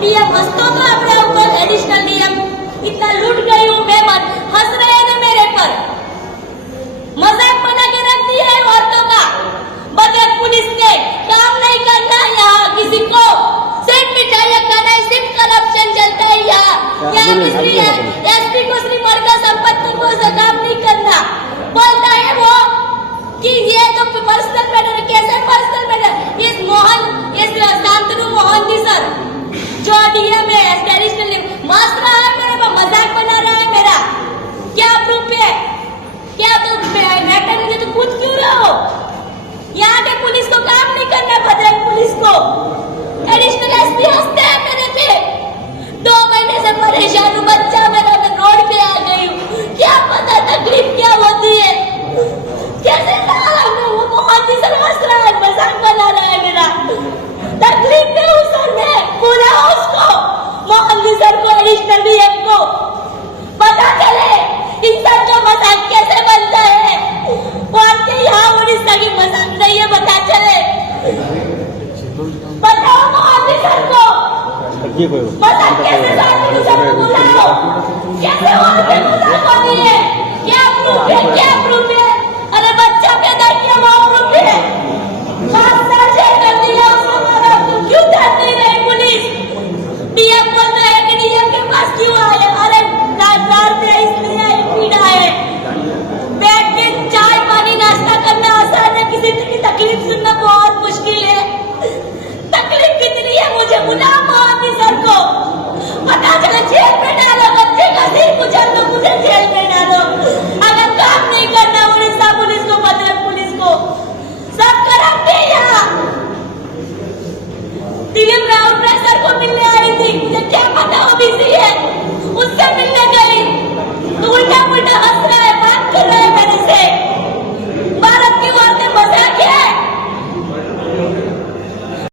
PM हंसतो तो अपने ऊपर एडिशनल डीएम इतना लूट गई हूँ बेमन हंस रहे थे मेरे पर मजाक बना के रख दिया है औरतों का बता पुलिस ने काम नहीं करना यहाँ किसी को सिर्फ मिठाइयाँ खाना है सिर्फ करप्शन चलता है यहाँ किसी एसपी को श्री मरका संपत्ति को काम नहीं करना बोलता है वो कि ये तो पर्सनल मैटर है कैसे पर्सनल मैटर इस शांतनु मोहन जी सर जो डीएम है ट्रेडिशनल मास रहा है मेरे पर मजाक बना रहा है मेरा क्या प्रूफ है क्या तो मैटर है तो पूछ क्यों रहे हो यहाँ के पुलिस को काम नहीं करना भद्रक पुलिस को एडिशनल एसपी हंसते हैं मेरे पे 2 महीने से परेशान हूँ बच्चा मेरा मैं रोड पे आ गई हूँ क्या पता तकलीफ क्या होती है कैसे वो मोहन जी सर हंस रहा है मजाक बना रहा है मेरा तकलीफ में उस सर में पूरा उसको मोहन जी सर को एडिशनल डीएम को पता चले इंसान का मजाक कैसे बनता है और के यहाँ उड़ीसा की मजाक नहीं है पता चले बताओ मोहन जी सर को मजाक कैसे सर को बुलाओ कैसे वहाँ पे मजाक होती है